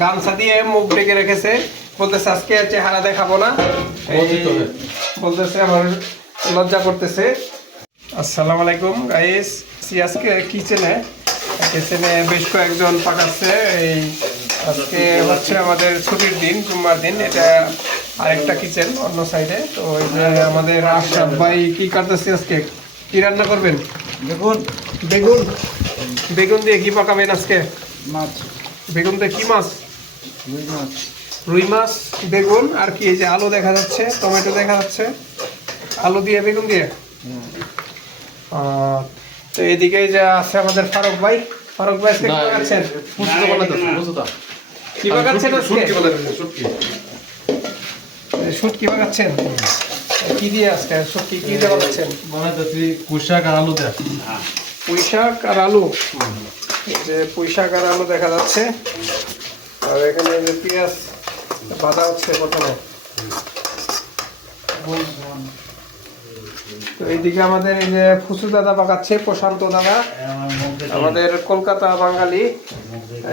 গামছা দিয়ে মুখ ঢেকে রেখেছে, বলতেছে আজকে চেহারা দেখাবো না, বলতেছে আমার লজ্জা করতেছে। আসসালামু আলাইকুম গাইস, আজকে কিচেনে বেশ কয়েকজন পাকাচ্ছে। এই আজকে হচ্ছে আমাদের ছুটির দিন, জুম্মার দিন। এটা আরেকটা কিচেন অন্য সাইডে। তো এই যে আমাদের আশরাফ ভাই কি কাটতেছে, আজকে কি রান্না করবেন? বেগুন বেগুন বেগুন দিয়ে কি পাকাবেন আজকে? মাছ, বেগুন দিয়ে কি মাছ? রুই মাছ। রুই মাছ, বেগুন, আর কি এই যে আলু দেখা যাচ্ছে, টমেটো দেখা যাচ্ছে, আলু দিয়ে বেগুন দিয়ে। তো এদিকে যে আছে আমাদের ফারুক ভাই। ফারুক ভাই আজকে কি পাকাচ্ছেন? কি পাকাচ্ছেন আজকে? শুটকি পাকাচ্ছেন? কি দিয়ে আজকে শুটকি কি দিয়ে পাকাচ্ছেন? পুঁই শাক আর আলু দেয়। পুঁই শাক আর আলু। যে পুঁই শাক আর আলু দেখা যাচ্ছে, আর এখানে যে পেঁয়াজ বাঁধা হচ্ছে প্রথমে। তো এইদিকে আমাদের এই যে ফুসু দাদা পাকাচ্ছে, প্রশান্ত দাদা, আমাদের কলকাতা বাঙালি।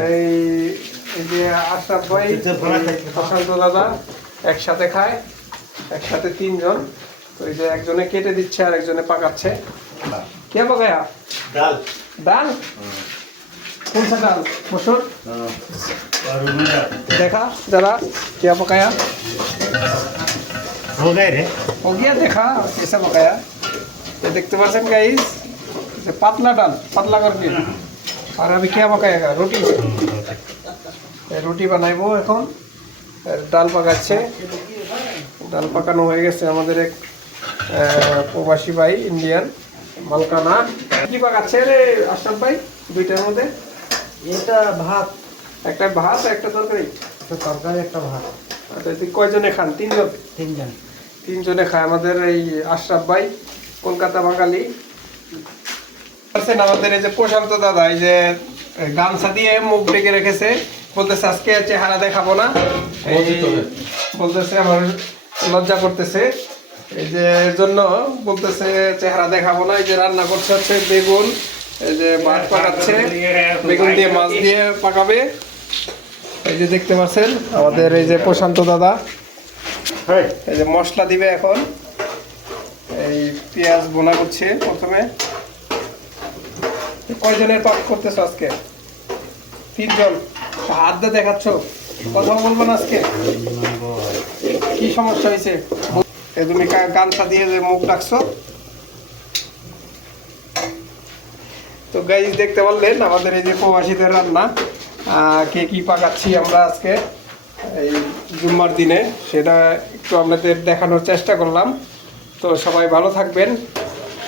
এই যে আশরাফ ভাই, প্রশান্ত দাদা একসাথে খায়, একসাথে তিনজন। তো এই যে একজনে কেটে দিচ্ছে আর একজনে পাকাচ্ছে। কে পাকায়া? ডাল। ডাল? কোনসা ডাল? মসুর? দেখা जरा क्या पकाया हो गए रे। हो गया, देखा कैसा पकाया। ये देखते पाচ্ছেন गाइस, ये पतला डाल, पतला करके। और अभी क्या पकाएगा? रोटी। রুটি বানাইবো এখন। ডাল পাকাচ্ছে, ডাল পাকানো হয়ে গেছে। আমাদের এক প্রবাসী ভাই, ইন্ডিয়ান, মালকানা। কি পাকাচ্ছে রে আশরাফ ভাই দুইটার মধ্যে? এটা ভাত, একটা ভাত একটা তরকারি। একটা তরকারি, একটা ভাত। আচ্ছা, কয়জনে খান? তিনজন? তিনজন। তিনজনে খায় আমাদের এই আশরাফ ভাই, কলকাতা বাঙালি। আমাদের এই যে প্রশান্ত দাদা, এই যে গামছা দিয়ে মুখ ঢেকে রেখেছে, বলতেছে আজকে চেহারা দেখাবো না, বলতেছে আমার লজ্জা করতেছে। এই যে এর জন্য বলতেছে চেহারা দেখাবো না। এই যে রান্না করছে হচ্ছে বেগুন, এই যে মাছ পাকাচ্ছে, বেগুন দিয়ে মাছ দিয়ে পাকাবে। এই যে দেখতে পাচ্ছেন আমাদের এই যে প্রশান্ত দাদা, এই যে মশলা দিবে এখন। এই পেঁয়াজ বোনা করছে প্রথমে। কয়জনের পাক করতেছ আজকে? তিনজন। হাত দিয়ে দেখাচ্ছ, কথা বলবো না আজকে? কি সমস্যা হয়েছে? তুমি গামছা দিয়ে যে মুখ ডাকছো। তো গাইস দেখতে পারলেন আমাদের এই যে প্রবাসীদের রান্না, কে কি পাকাচ্ছি আমরা আজকে এই জুম্মার দিনে, সেটা একটু আপনাদের দেখানোর চেষ্টা করলাম। তো সবাই ভালো থাকবেন।